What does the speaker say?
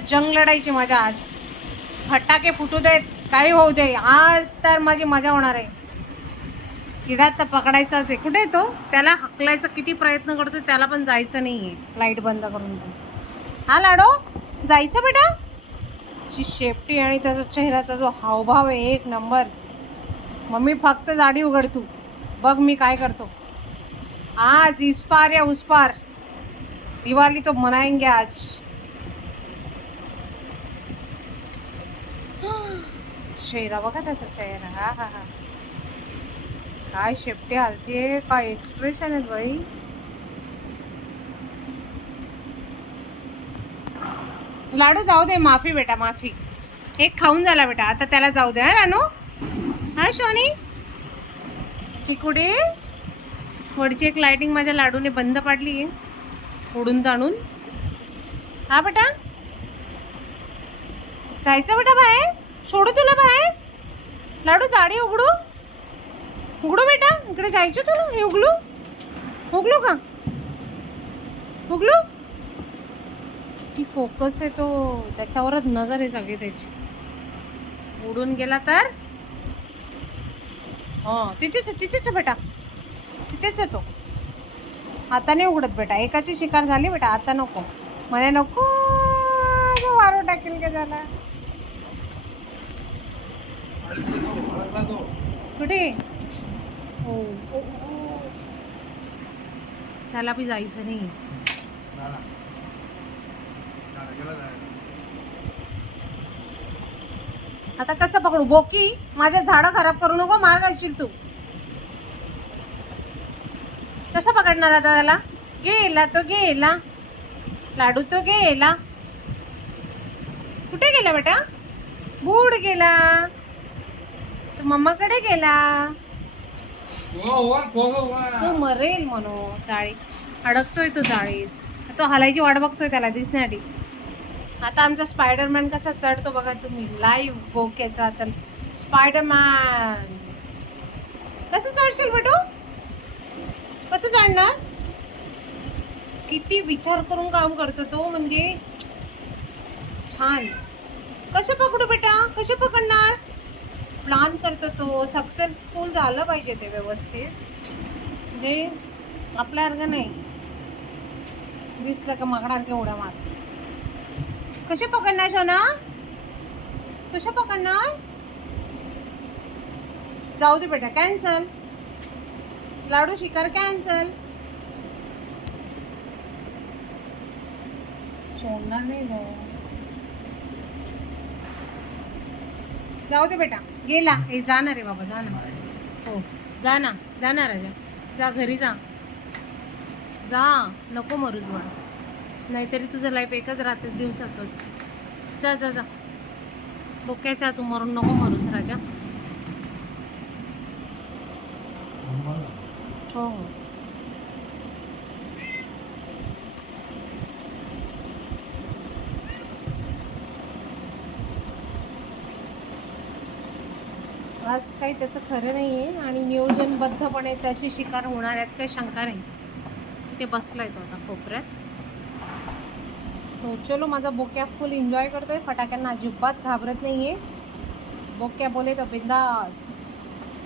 जंग लढायची मजा आज. फटाके फुटू देत, काही होऊ दे, आज तर माझी मजा होणार आहे. किडा तर पकडायचाच आहे. कुठे तो? त्याला हकलायचा किती प्रयत्न करतो, त्याला पण जायचं नाही आहे लाईट बंद करून. हा लाडो, जायचं बेटा. ची शेपटी आणि त्याचा चेहऱ्याचा जो हावभाव आहे एक नंबर. मम्मी फक्त जाडी उघड तू, बघ मी काय करतो आज. इस पार या उस पार, दिवाळी तो मनाएंगे आज. चेहरा बघा त्याचा चेहरा. हा हा हा, काय शेपटी हलते, काय एक्सप्रेशन आहेत बाई. लाडू जाऊ दे, माफी बेटा माफी. एक खाऊन झाला बेटा, आता त्याला जाऊ दे. हा रानू, हा शोनी, चिकुडे. वरची एक लाइटिंग माझ्या लाडूने बंद पाडली आहे उडून ताणून. हा बेटा, जायचं बेटा बाहेर. सोडू तुला बाहेर. लाडू जाडी उघडू, उघडू बेटा. इकडे जायचं तुला. हे उघडू, उघडू का, उघडू. किती फोकस आहे तो, त्याच्यावरच नजर आहे सगळी त्याची. उडून गेला तर तिथेच तिथेच बेटा, तिथेच आहे तो. आता नाही उघडत बेटा, एकाची शिकार झाली बेटा, आता नको. मला नको, वारो टाकेल का झाला. कुठे? हो, त्याला बी जायचं नाही. आता कसं पकडू बोकी? माझ्या झाडं खराब करू नको, मार खाशील तू. कसं पकडणार आता त्याला? गेला तो, गेला लाडू, तो गेला. कुठे गेला बेटा? बूड गेला, तो मम्माकडे गेला. तो मरेल म्हणून, जाळी अडकतोय तो जाळीत. तो हलायची वाट बघतोय त्याला दिसण्यासाठी. आता आमचा स्पायडरमॅन कसा चढतो बघा तुम्ही, लाईव्ह बोक्याचा. तर स्पायडरमॅन कसं चढशील बेटू? कसं चढणार? किती विचार करून काम करतो तो, म्हणजे छान. कसं पकडू बेटा, कसे पकडणार? प्लान करतो तो. सक्सेसफुल झालं पाहिजे ते व्यवस्थित, म्हणजे आपल्यासारखं नाही दिसलं का माकडासारखं उड्या मार. कसे पकडणार सोना, कसे पकडणार? जाऊ दे बेटा, कॅन्सल. लाडू शिकार कॅन्सल. सोडणार नाही गं. जाऊ दे बेटा, गेला. हे जाणार आहे बाबा, जाणार. हो, जा ना, जाणार राजा, जा घरी जा, जा. नको मरूच बाळा, नाहीतरी तुझं लाईफ एकच रात्री दिवसाचं असतं. जा जा जा, बोक्याच्या तू मरून नको मरूस राजा. हो हो. आज काही त्याचं खरं नाही आहे, आणि नियोजनबद्धपणे त्याची शिकार होणार आहेत काही शंका नाही. ते बसलाय तो आता कोपऱ्यात. हो चलो, माझा बोक्या फुल एन्जॉय करतोय, फटाक्यांना अजिबात घाबरत नाही आहे. बोक्या बोले तर बिंदास.